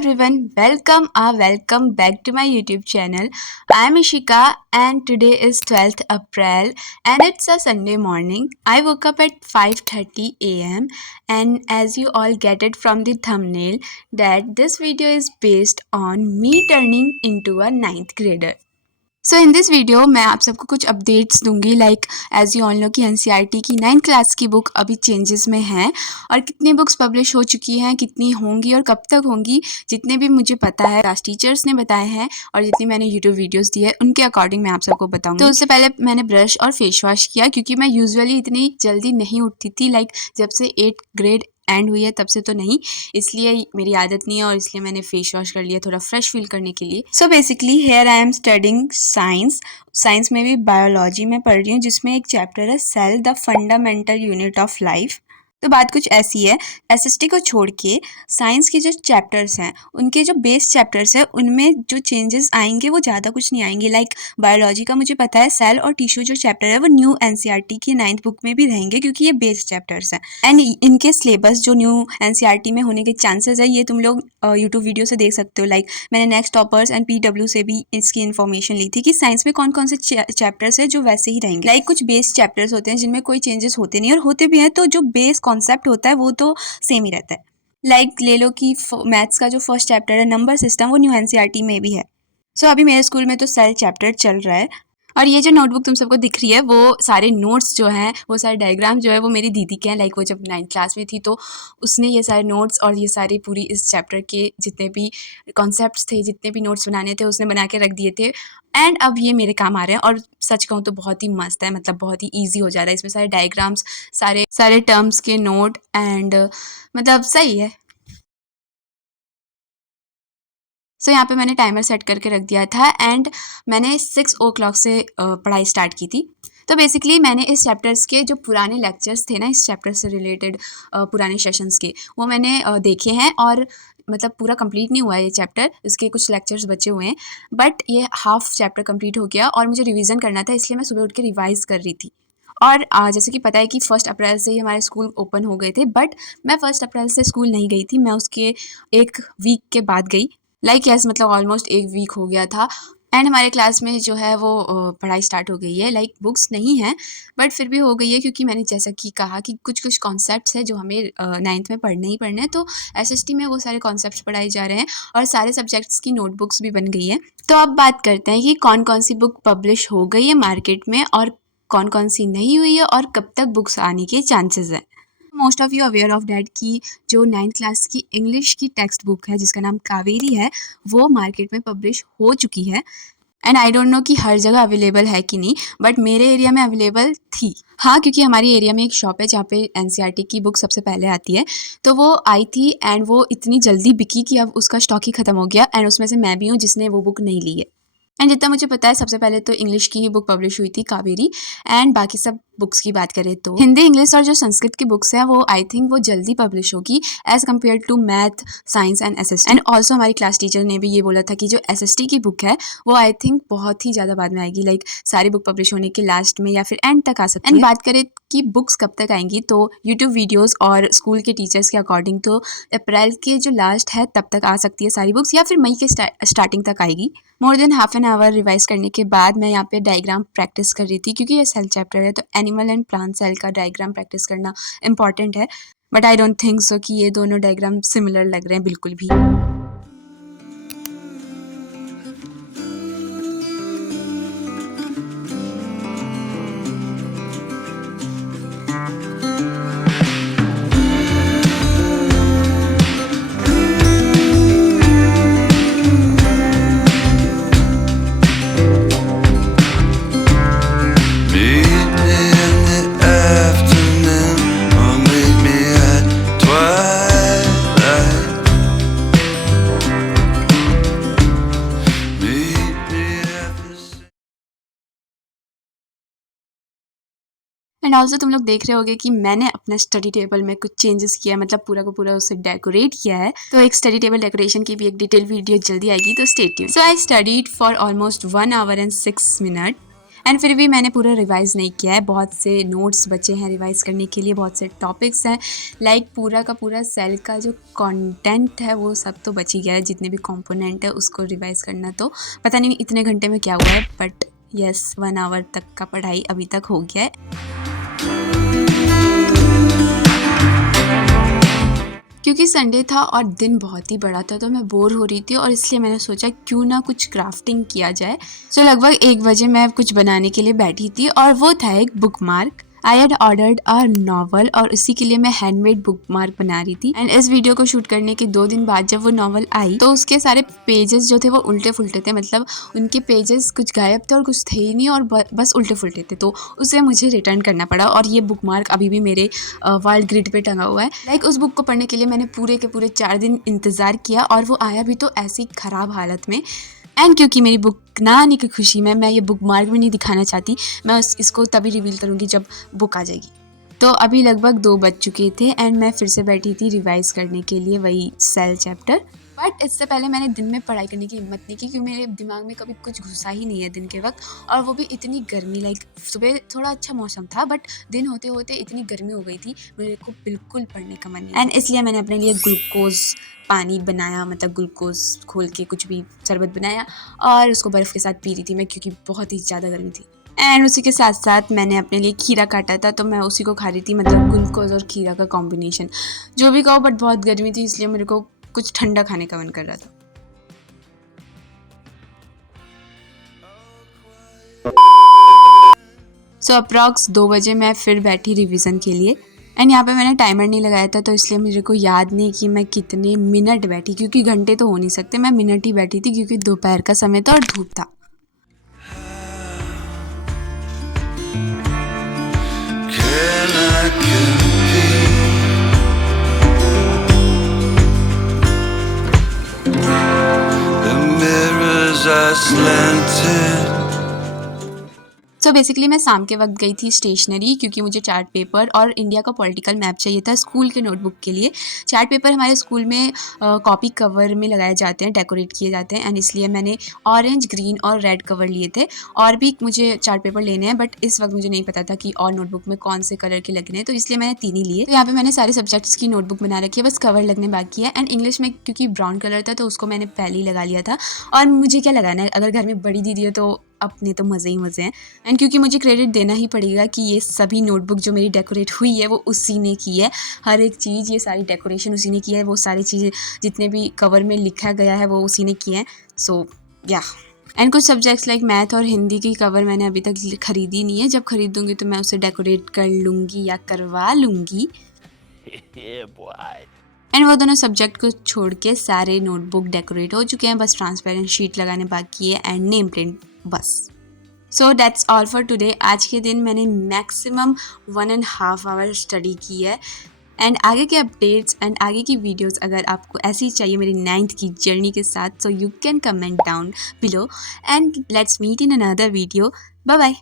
everyone, welcome back to my YouTube channel. I am Ishika and today is 12th April and it's a Sunday morning. I woke up at 5:30 a.m. and as you all get it from the thumbnail that this video is based on me turning into a ninth grader. So in this video मैं आप सबको कुछ updates दूंगी like as you all know कि NCERT की 9th class की book अभी changes में है और कितनी बुक्स पब्लिश हो चुकी हैं, कितनी होंगी और कब तक होंगी, जितने भी मुझे पता है क्लास टीचर्स ने बताए हैं और जितनी मैंने यूट्यूब वीडियोस दी है उनके अकॉर्डिंग मैं आप सबको बताऊंगी। तो उससे पहले मैंने ब्रश और फेस वॉश किया क्योंकि मैं यूजुअली इतनी जल्दी नहीं उठती थी, लाइक जब से 8th ग्रेड एंड हुई है तब से तो नहीं, इसलिए मेरी आदत नहीं है और इसलिए मैंने फेस वॉश कर लिया थोड़ा फ्रेश फील करने के लिए। So basically here I am studying science में भी बायोलॉजी में पढ़ रही हूँ जिसमें एक चैप्टर है cell the fundamental unit of life. तो बात कुछ ऐसी है, एसएसटी को छोड़ के साइंस के जो चैप्टर्स हैं उनके जो बेस चैप्टर्स हैं उनमें जो चेंजेस आएंगे वो ज़्यादा कुछ नहीं आएंगे। लाइक बायोलॉजी का मुझे पता है सेल और टिश्यू जो चैप्टर है वो न्यू एनसीईआरटी की 9th बुक में भी रहेंगे क्योंकि ये बेस चैप्टर्स हैं एंड इनके सिलेबस जो न्यू एनसीईआरटी में होने के चांसेस है ये तुम लोग यूट्यूब वीडियो से देख सकते हो। लाइक मैंने नेक्स्ट टॉपर्स एंड PW से भी इसकी इन्फॉर्मेशन ली थी कि साइंस में कौन कौन से चैप्टर्स है जो वैसे ही रहेंगे। लाइक कुछ बेस चैप्टर्स होते हैं जिनमें कोई चेंजेस होते नहीं और होते भी हैं तो जो बेस कॉन्सेप्ट होता है वो तो सेम ही रहता है। लाइक ले लो कि मैथ्स का जो फर्स्ट चैप्टर है नंबर सिस्टम वो न्यू एनसीईआरटी में भी है। सो अभी मेरे स्कूल में तो सेल चैप्टर चल रहा है और ये जो नोटबुक तुम सबको दिख रही है वो सारे नोट्स जो हैं वो सारे डायग्राम जो है वो मेरी दीदी के हैं। लाइक वो जब 9th क्लास में थी तो उसने ये सारे नोट्स और ये सारी पूरी इस चैप्टर के जितने भी कॉन्सेप्ट्स थे, जितने भी नोट्स बनाने थे उसने बना के रख दिए थे एंड अब ये मेरे काम आ रहे हैं और सच कहूँ तो बहुत ही मस्त है, मतलब बहुत ही ईजी हो जा रहा है। इसमें सारे डायग्राम्स, सारे टर्म्स के नोट एंड मतलब सही है। सो यहाँ पे मैंने टाइमर सेट करके रख दिया था एंड मैंने 6 o'clock से पढ़ाई स्टार्ट की थी। तो बेसिकली मैंने इस चैप्टर्स के जो पुराने लेक्चर्स थे ना इस चैप्टर से रिलेटेड पुराने सेशंस के वो मैंने देखे हैं और मतलब पूरा कंप्लीट नहीं हुआ है ये चैप्टर, इसके कुछ लेक्चर्स बचे हुए हैं बट ये हाफ चैप्टर कंप्लीट हो गया और मुझे रिवीजन करना था इसलिए मैं सुबह उठ के रिवाइज कर रही थी। और जैसे कि पता है कि 1 अप्रैल से ही हमारे स्कूल ओपन हो गए थे बट मैं 1 अप्रैल से स्कूल नहीं गई थी, मैं उसके 1 वीक के बाद गई। लाइक यस मतलब ऑलमोस्ट 1 वीक हो गया था एंड हमारे क्लास में जो है वो पढ़ाई स्टार्ट हो गई है। लाइक बुक्स नहीं हैं बट फिर भी हो गई है क्योंकि मैंने जैसा कि कहा कि कुछ कॉन्सेप्ट्स हैं जो हमें 9th में पढ़ने ही पढ़ने हैं तो एसएसटी में वो सारे कॉन्सेप्ट्स पढ़ाए जा रहे हैं और सारे सब्जेक्ट्स की नोटबुक्स भी बन गई हैं। तो अब बात करते हैं कि कौन कौन सी बुक पब्लिश हो गई है मार्केट में और कौन कौन सी नहीं हुई है और कब तक बुक्स आने के चांसेस हैं। Most of you aware of that कि जो 9th क्लास की इंग्लिश की टेक्स्ट बुक है जिसका नाम कावेरी है वो मार्केट में पब्लिश हो चुकी है एंड आई डोंट नो कि हर जगह अवेलेबल है कि नहीं बट मेरे एरिया में अवेलेबल थी। हाँ क्योंकि हमारी एरिया में एक शॉप है जहाँ पे एनसीईआरटी की बुक सबसे पहले आती है तो वो आई थी एंड वो इतनी जल्दी बिकी कि अब उसका स्टॉक ही खत्म हो गया एंड उसमें से मैं भी हूँ जिसने वो बुक नहीं ली है। एंड जितना मुझे पता है सबसे पहले तो इंग्लिश की ही बुक पब्लिश हुई थी कावेरी एंड बाकी सब बुक्स की बात करें तो हिंदी, इंग्लिश और जो संस्कृत की बुक्स हैं वो आई थिंक वो जल्दी पब्लिश होगी as compare to math, science and SST. And also हमारी क्लास टीचर ने भी ये बोला था कि जो एसएसटी की बुक है वो आई थिंक बहुत ही ज़्यादा बाद में आएगी, लाइक सारी बुक पब्लिश होने के लास्ट में या फिर एंड तक आ सकती है। एंड बात करें कि बुक्स कब तक आएंगी तो यूट्यूब वीडियोज़ और स्कूल के टीचर्स के अकॉर्डिंग तो अप्रैल के जो लास्ट है तब तक आ सकती है सारी बुक्स या फिर मई के स्टार्टिंग तक आएगी। More than half an hour revise करने के बाद मैं यहाँ पे डायग्राम प्रैक्टिस कर रही थी क्योंकि ये सेल चैप्टर है तो एनिमल एंड प्लांट सेल का डायग्राम प्रैक्टिस करना इंपॉर्टेंट है but I don't think so कि ये दोनों डायग्राम सिमिलर लग रहे हैं बिल्कुल भी। एंड ऑल्सो तुम लोग देख रहे होगे कि मैंने अपना स्टडी टेबल में कुछ चेंजेस किया है, मतलब पूरा का पूरा उसे डेकोरेट किया है। तो एक स्टडी टेबल डेकोरेशन की भी एक डिटेल वीडियो जल्दी आएगी तो stay tuned. So I studied for almost 1 hour and 6 minutes and फिर भी मैंने पूरा रिवाइज़ नहीं किया है, बहुत से नोट्स बचे हैं रिवाइज़ करने के लिए, बहुत से टॉपिक्स हैं, लाइक पूरा का पूरा सेल का जो कंटेंट है वो सब तो बच ही गया है, जितने भी कंपोनेंट है उसको रिवाइज़ करना तो पता नहीं इतने घंटे में क्या हुआ है, बट यस 1 आवर तक का पढ़ाई अभी तक हो गया है। क्योंकि संडे था और दिन बहुत ही बड़ा था तो मैं बोर हो रही थी और इसलिए मैंने सोचा क्यों ना कुछ क्राफ्टिंग किया जाए। सो लगभग 1 बजे मैं कुछ बनाने के लिए बैठी थी और वो था एक bookmark. I had ordered a novel और उसी के लिए मैं हैंडमेड बुकमार्क बना रही थी। एंड इस वीडियो को शूट करने के 2 दिन बाद जब वो नॉवल आई तो उसके सारे पेजेस जो थे वो उल्टे फुल्टे थे, मतलब उनके पेजेस कुछ गायब थे और कुछ थे ही नहीं और बस उल्टे फुल्टे थे, तो उसे मुझे रिटर्न करना पड़ा और ये बुकमार्क अभी भी मेरे वॉल ग्रिड पे टंगा हुआ है। लाइक उस बुक को पढ़ने के लिए मैंने पूरे के पूरे 4 दिन इंतज़ार किया और वो आया भी तो ऐसी ख़राब हालत में। एंड क्योंकि मेरी बुक ना आने की खुशी में मैं ये बुक मार्क भी नहीं दिखाना चाहती, मैं इसको तभी रिवील करूँगी जब बुक आ जाएगी। तो अभी लगभग 2 बज चुके थे एंड मैं फिर से बैठी थी रिवाइज़ करने के लिए वही सेल चैप्टर। बट इससे पहले मैंने दिन में पढ़ाई करने की हिम्मत नहीं की क्योंकि मेरे दिमाग में कभी कुछ घुसा ही नहीं है दिन के वक्त, और वो भी इतनी गर्मी, लाइक सुबह थोड़ा अच्छा मौसम था बट दिन होते होते इतनी गर्मी हो गई थी मेरे को बिल्कुल पढ़ने का मन नहीं। एंड इसलिए मैंने अपने लिए ग्लूकोज पानी बनाया, मतलब ग्लूकोज खोल के कुछ भी शरबत बनाया और उसको बर्फ़ के साथ पी रही थी मैं क्योंकि बहुत ही ज़्यादा गर्मी थी। एंड उसी के साथ साथ मैंने अपने लिए खीरा काटा था तो मैं उसी को खा रही थी, मतलब ग्लूकोज और खीरा का कॉम्बिनेशन जो भी कहो, बट बहुत गर्मी थी इसलिए मेरे को कुछ ठंडा खाने का मन कर रहा था। सो अप्रॉक्स 2 बजे मैं फिर बैठी रिवीजन के लिए एंड यहाँ पे मैंने टाइमर नहीं लगाया था तो इसलिए मेरे को याद नहीं कि मैं कितने मिनट बैठी, क्योंकि घंटे तो हो नहीं सकते, मैं मिनट ही बैठी थी क्योंकि दोपहर का समय था और धूप था। सो बेसिकली मैं शाम के वक्त गई थी स्टेशनरी क्योंकि मुझे चार्ट पेपर और इंडिया का पॉलिटिकल मैप चाहिए था स्कूल के नोटबुक के लिए। चार्ट पेपर हमारे स्कूल में कॉपी कवर में लगाए जाते हैं, डेकोरेट किए जाते हैं, एंड इसलिए मैंने ऑरेंज, ग्रीन और रेड कवर लिए थे। और भी मुझे चार्ट पेपर लेने हैं बट इस वक्त मुझे नहीं पता था कि और नोटबुक में कौन से कलर के लगने हैं, तो इसलिए मैंने 3 ही लिए। तो यहाँ पे मैंने सारे सब्जेक्ट्स की नोटबुक बना रखी है, बस कवर लगने बाकी है। एंड इंग्लिश में क्योंकि ब्राउन कलर था तो उसको मैंने पहले ही लगा लिया था, और मुझे क्या लगाना है, अगर घर में बड़ी दीदी है तो अपने तो मज़े ही मज़े हैं। एंड क्योंकि मुझे क्रेडिट देना ही पड़ेगा कि ये सभी नोटबुक जो मेरी डेकोरेट हुई है वो उसी ने की है, हर एक चीज़, ये सारी डेकोरेशन उसी ने की है, वो सारी चीज़ें जितने भी कवर में लिखा गया है वो उसी ने की है। सो या एंड कुछ सब्जेक्ट्स लाइक मैथ और हिंदी की कवर मैंने अभी तक खरीदी नहीं है, जब खरीदूँगी तो मैं उसे डेकोरेट कर लूँगी या करवा लूँगी। एंड वो दोनों सब्जेक्ट को छोड़ के सारे नोटबुक डेकोरेट हो चुके हैं, बस ट्रांसपेरेंट शीट लगाने बाकी है एंड नेम प्रिंट बस। So that's all for today. आज के दिन मैंने मैक्सिमम 1.5 आवर स्टडी की है। एंड आगे के अपडेट्स एंड आगे की वीडियोस अगर आपको ऐसी ही चाहिए मेरी 9th की जर्नी के साथ, so you can comment down below and let's meet in another video. Bye bye.